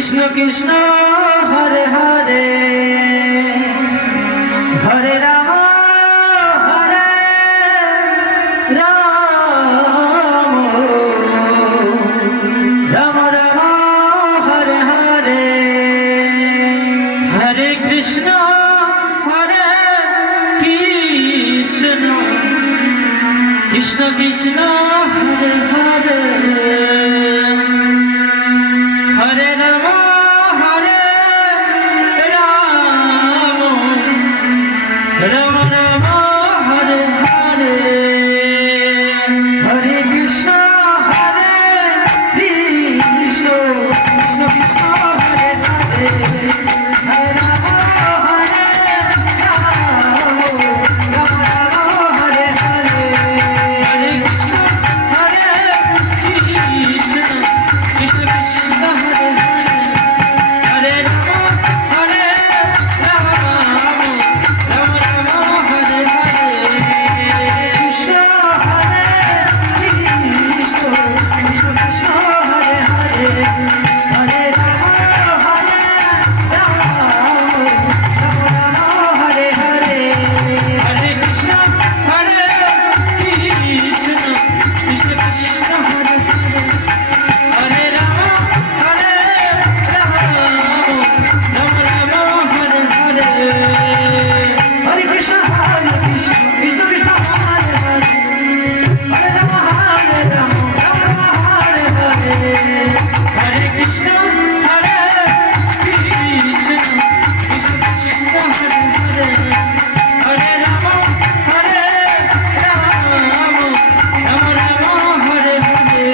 Krishna Krishna Hare Hare Hare Ram Hare Ram Ram Ram Hare Hare Hare Krishna Hare Krishna Krishna Krishna Hare Hare Hare Ram Hare Ram Ram Ram Hare Hare Hare Krishna Hare Krishna Krishna Krishna Hare Hare Hare Ram Hare Ram Ram Ram Hare Hare Hare Krishna Hare Krishna Krishna Krishna Hare Hare Ram Hare Ram Ram Ram Hare Hare Krishna Hare Krishna Krishna Krishna Hare Hare Hare Ram Hare Ram Ram Ram Hare Hare Hare Krishna Hare Krishna Krishna Krishna Hare Hare Ram Hare Ram Ram Ram Hare Hare Hare Krishna Krishna Krishna Hare Hare Hare Ram Ram Ram Hare Hare Hare Krishna Hare Krishna Krishna Krishna Hare Hare Hare Ram Hare Ram Ram Ram Hare Hare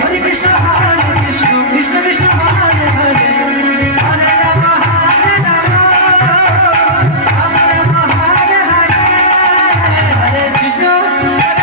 Hare Krishna Krishna Krishna Hare Hare Hare Ram Ram Ram Ram Hare Hare Hare Krishna